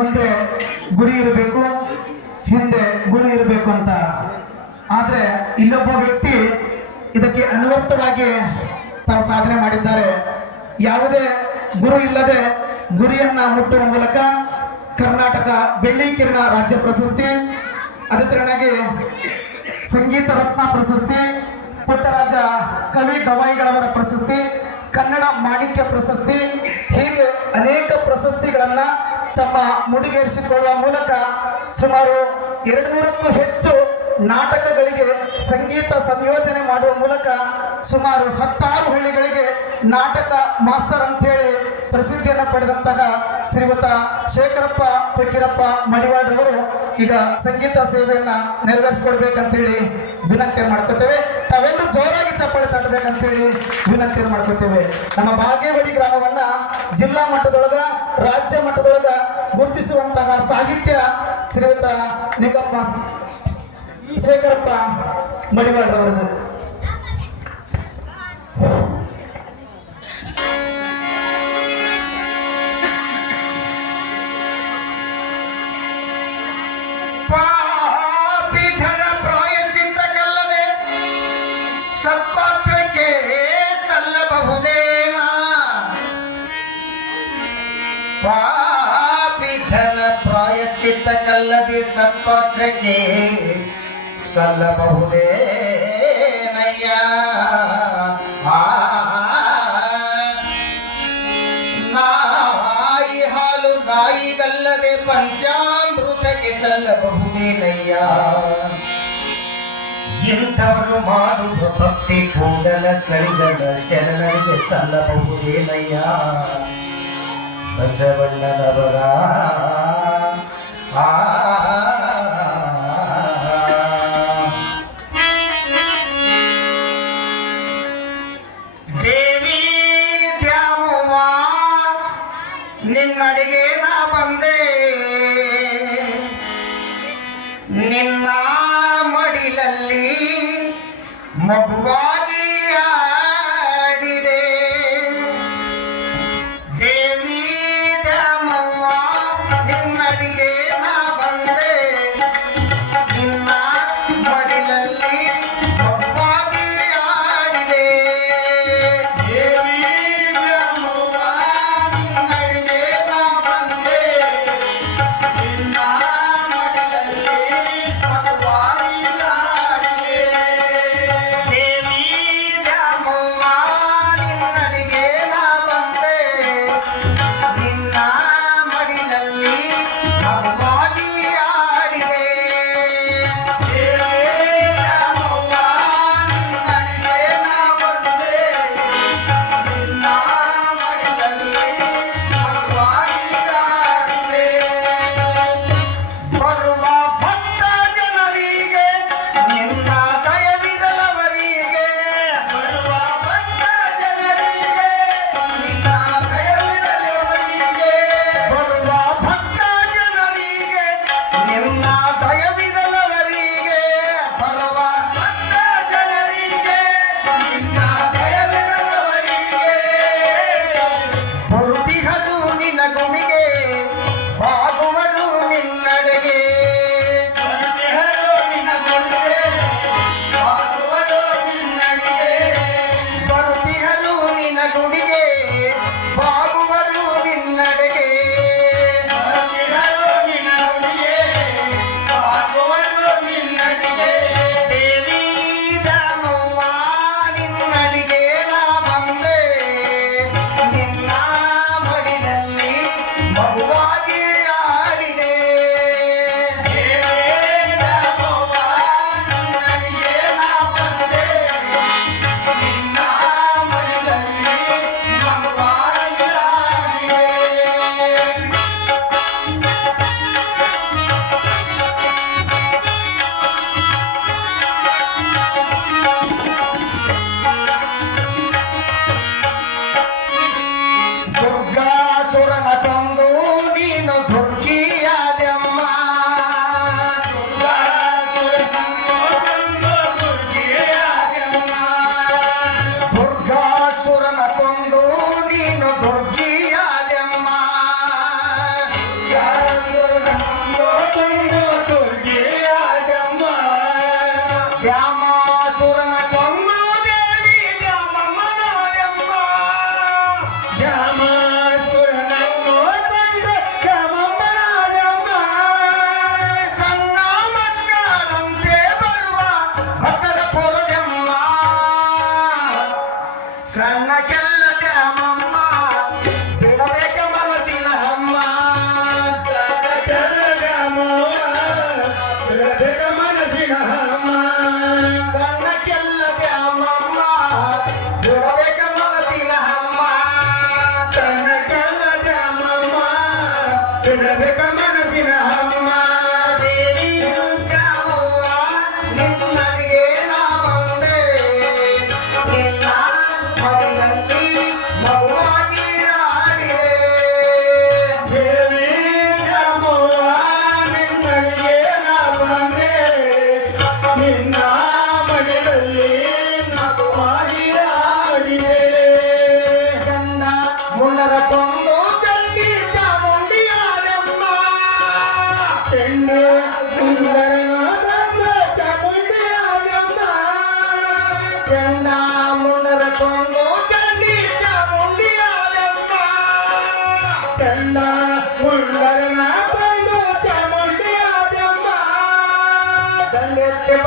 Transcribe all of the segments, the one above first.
ಮುಂದೆ ಗುರಿ ಇರಬೇಕು, ಹಿಂದೆ ಗುರಿ ಇರಬೇಕು ಅಂತ. ಆದರೆ ಇಲ್ಲೊಬ್ಬ ವ್ಯಕ್ತಿ ಇದಕ್ಕೆ ಅನುವರ್ತವಾಗಿ ತಾವು ಸಾಧನೆ ಮಾಡಿದ್ದಾರೆ. ಯಾವುದೇ ಗುರು ಇಲ್ಲದೆ ಗುರಿಯನ್ನ ಮುಟ್ಟುವ ಮೂಲಕ ಕರ್ನಾಟಕ ಬೆಳ್ಳಿ ಕಿರಣ ರಾಜ್ಯ ಪ್ರಶಸ್ತಿ ಅದೇ ತರನಾಗಿ ಸಂಗೀತ ರತ್ನ ಪ್ರಶಸ್ತಿ, ಪುಟ್ಟರಾಜ ಕವಿ ಗವಾಯಿಗಳವರ ಪ್ರಶಸ್ತಿ, ಕನ್ನಡ ಮಾಣಿಕ್ಯ ಪ್ರಶಸ್ತಿ, ಹೀಗೆ ಅನೇಕ ಪ್ರಶಸ್ತಿಗಳನ್ನ ತಮ್ಮ ಮುಡಿಗೇರಿಸಿಕೊಳ್ಳುವ ಮೂಲಕ ಸುಮಾರು ಎರಡು ನೂರಕ್ಕೂ ಹೆಚ್ಚು ನಾಟಕಗಳಿಗೆ ಸಂಗೀತ ಸಂಯೋಜನೆ ಮಾಡುವ ಮೂಲಕ ಸುಮಾರು ಹತ್ತಾರು ಹಳ್ಳಿಗಳಿಗೆ ನಾಟಕ ಮಾಸ್ತರ್ ಅಂತೇಳಿ ಪ್ರಸಿದ್ಧಿಯನ್ನು ಪಡೆದಂತಹ ಶ್ರೀಮತ ಶೇಖರಪ್ಪ ಪಕ್ಕೀರಪ್ಪ ಮಡಿವಾಡ್ರವರು ಈಗ ಸಂಗೀತ ಸೇವೆಯನ್ನ ನೆರವೇರಿಸಿಕೊಡ್ಬೇಕಂತೇಳಿ ವಿನಂತಿಯನ್ನು ಮಾಡ್ಕೊತೇವೆ. ತಾವೆಲ್ಲರೂ ಜೋರಾಗಿ ಚಪ್ಪಾಳೆ ತಟ್ಟಬೇಕಂತೇಳಿ ವಿನಂತಿಯನ್ನು ಮಾಡ್ಕೊತೇವೆ. ನಮ್ಮ ಬಾಗೇವಾಡಿ ಗ್ರಾಮವನ್ನ ಜಿಲ್ಲಾ ಮಟ್ಟದೊಳಗ, ರಾಜ್ಯ ಮಟ್ಟದೊಳಗ ಗುರುತಿಸುವಂತಹ ಸಾಹಿತ್ಯ ಶ್ರೀಮತ ನಿಂಗಪ್ಪ ಶೇಖರಪ್ಪ ಮಡಿವಾಡ್ರವರದ್ದು ಪ್ರಾಯಚಿತ್ತಕ್ಕಲ್ಲದೆ ಸತ್ಪಾತ್ರಕ್ಕೆ ಸಲ್ಲಬಹುದೇ ನಯ್ಯ. ನಾಯಿ ಹಾಲು ನಾಯಿಗಲ್ಲದೆ ಪಂಚಾಮೃತಕ್ಕೆ ಸಲ್ಲಬಹುದೇನಯ್ಯ ಇಂಥವರು ಮಾಡುವ ಭಕ್ತಿ ಕೂಡಲ ಸಳಿಗದ ಶರಣರಿಗೆ ಸಲ್ಲಬಹುದೇನಯ್ಯ ಬಸವಣ್ಣನವರ ದೇವಿ ದ್ಯಾಮವ್ವ ನಿನ್ನಡಿಗೆ ನಾ ಬಂದೆ. ನಿನ್ನ ಮಡಿಲಲ್ಲಿ ಮಗುವಾಗಿ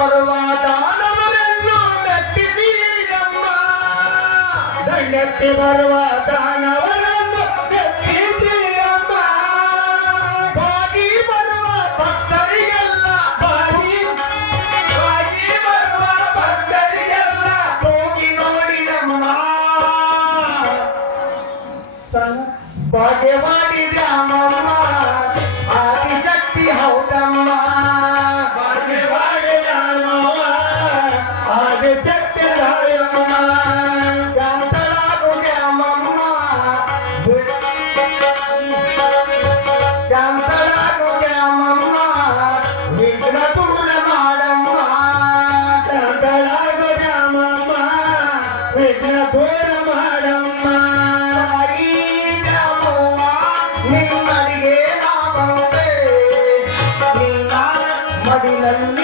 ಕೊಡುವ ದಾನವರನ್ನು ಮೆಚ್ಚಿಸಿದಮ್ಮ ದಂಡಕ್ಕೆ ಬರುವ ದಾನವರನ್ನು ಮೆಚ್ಚಿಸಿದಮ್ಮ ಬಾಗಿ ಬರುವ ಭಕ್ತರಿಗೆಲ್ಲ. ಬಾಗಿ ಬಾಗಿ ಬರುವ ಭಕ್ತರಿಗೆಲ್ಲ. ಹೋಗಿ ನೋಡಿದಮ್ಮ ಸಣ್ಣ ಭಾಗ್ಯ ಮಾಡಿದ நல்ல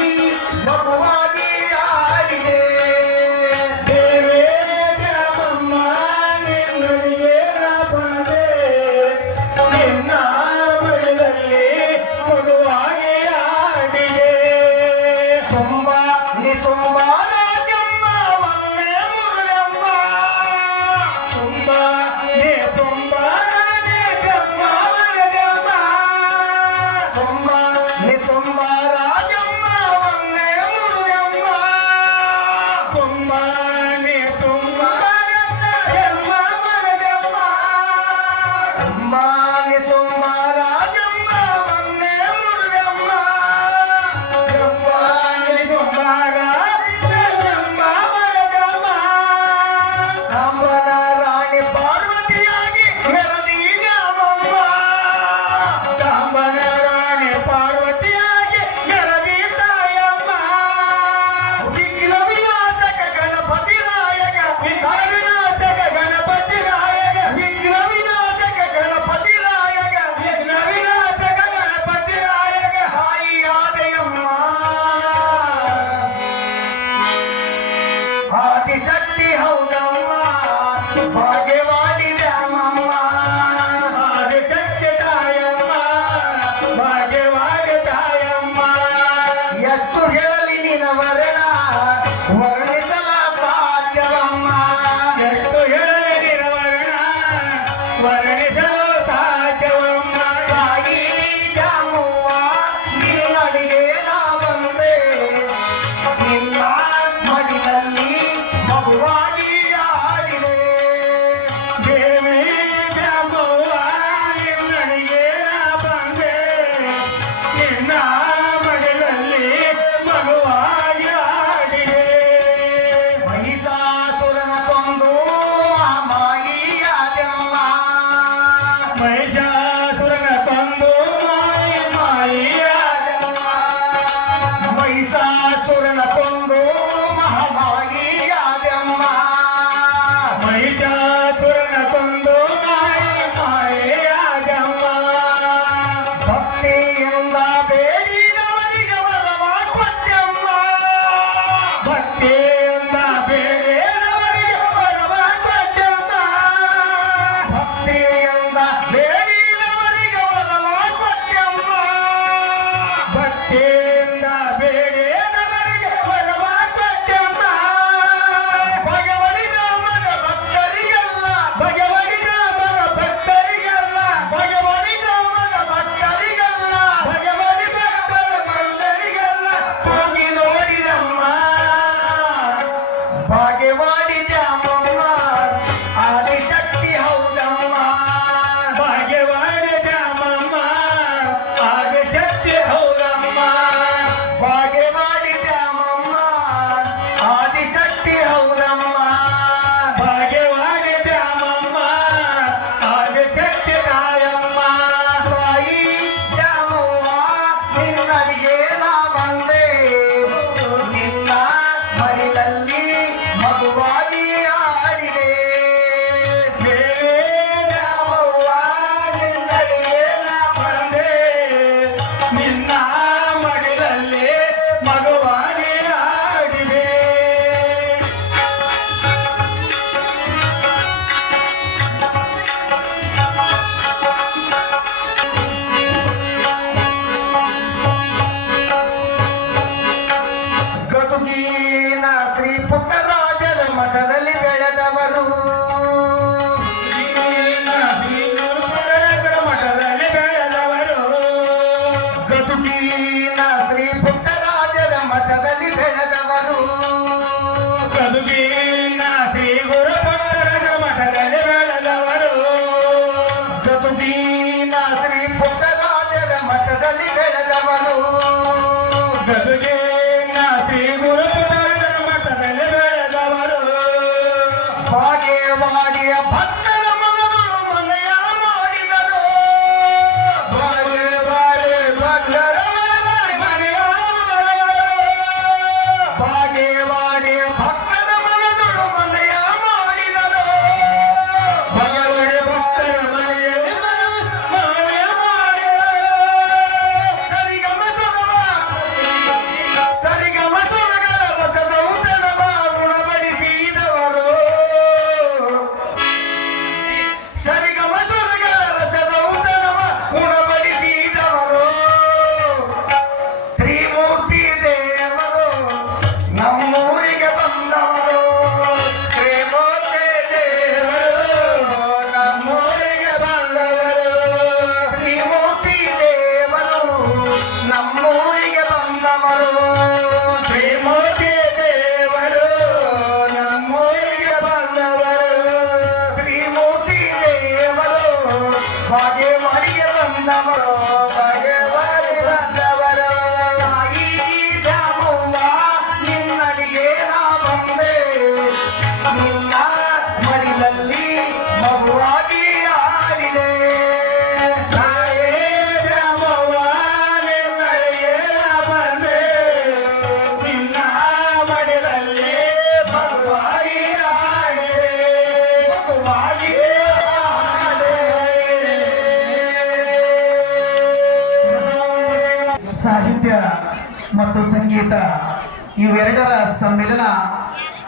ಇವೆರಡರ ಸಮ್ಮೇಳನ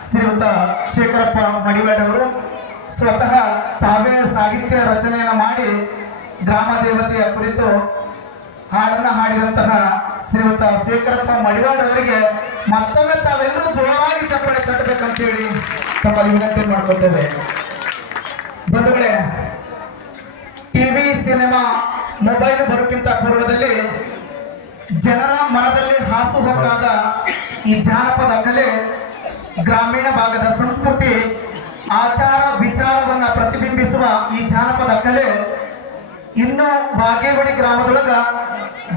ಶ್ರೀಯುತ ಶೇಖರಪ್ಪ ಮಡಿವಾಡ್ ಅವರು. ಸ್ವತಃ ತಾವೇ ಸಾಹಿತ್ಯ ರಚನೆಯನ್ನು ಮಾಡಿ ಗ್ರಾಮ ದೇವತೆಯ ಕುರಿತು ಹಾಡನ್ನು ಹಾಡಿದಂತಹ ಶ್ರೀಯುತ ಶೇಖರಪ್ಪ ಮಡಿವಾಡ್ ಅವರಿಗೆ ಮತ್ತೊಮ್ಮೆ ತಾವೆಲ್ಲರೂ ಜೋರಾಗಿ ಚಪ್ಪಳೆ ತಟ್ಟಬೇಕಂತೇಳಿ ತಮ್ಮಲ್ಲಿ ವಿನಂತಿ ಮಾಡ್ಕೊತೇವೆ. ಬಂಧುಗಳೇ ಟಿವಿ ಸಿನಿಮಾ, ಮೊಬೈಲ್ ಬರೋಕ್ಕಿಂತ ಪೂರ್ವದಲ್ಲಿ ಜನರ ಮನದಲ್ಲಿ ಹಾಸುಹೊಕ್ಕಾದ ಈ ಜಾನಪದ ಕಲೆ ಗ್ರಾಮೀಣ ಭಾಗದ ಸಂಸ್ಕೃತಿ, ಆಚಾರ ವಿಚಾರವನ್ನ ಪ್ರತಿಬಿಂಬಿಸುವ ಈ ಜಾನಪದ ಕಲೆ ಇನ್ನು ಬಾಗೇವಾಡಿ ಗ್ರಾಮದೊಳಗ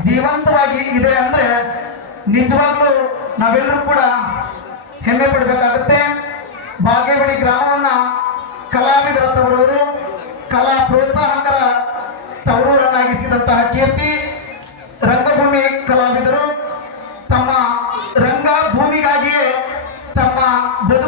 ಜೀವಂತವಾಗಿ ಇದೆ ಅಂದ್ರೆ ನಿಜವಾಗ್ಲೂ ನಾವೆಲ್ಲರೂ ಕೂಡ ಹೆಮ್ಮೆ ಪಡಬೇಕಾಗುತ್ತೆ. ಬಾಗೇವಾಡಿ ಗ್ರಾಮವನ್ನ ಕಲಾವಿದರ ತವರೂರು, ಕಲಾ ಪ್ರೋತ್ಸಾಹಕರ ತವರೂರನ್ನಾಗಿಸಿದಂತಹ ಕೀರ್ತಿ ರಂಗಭೂಮಿ ಕಲಾವಿದರು ತಮ್ಮ ರಂಗಭೂಮಿಗಾಗಿಯೇ ತಮ್ಮ ಬದುಕು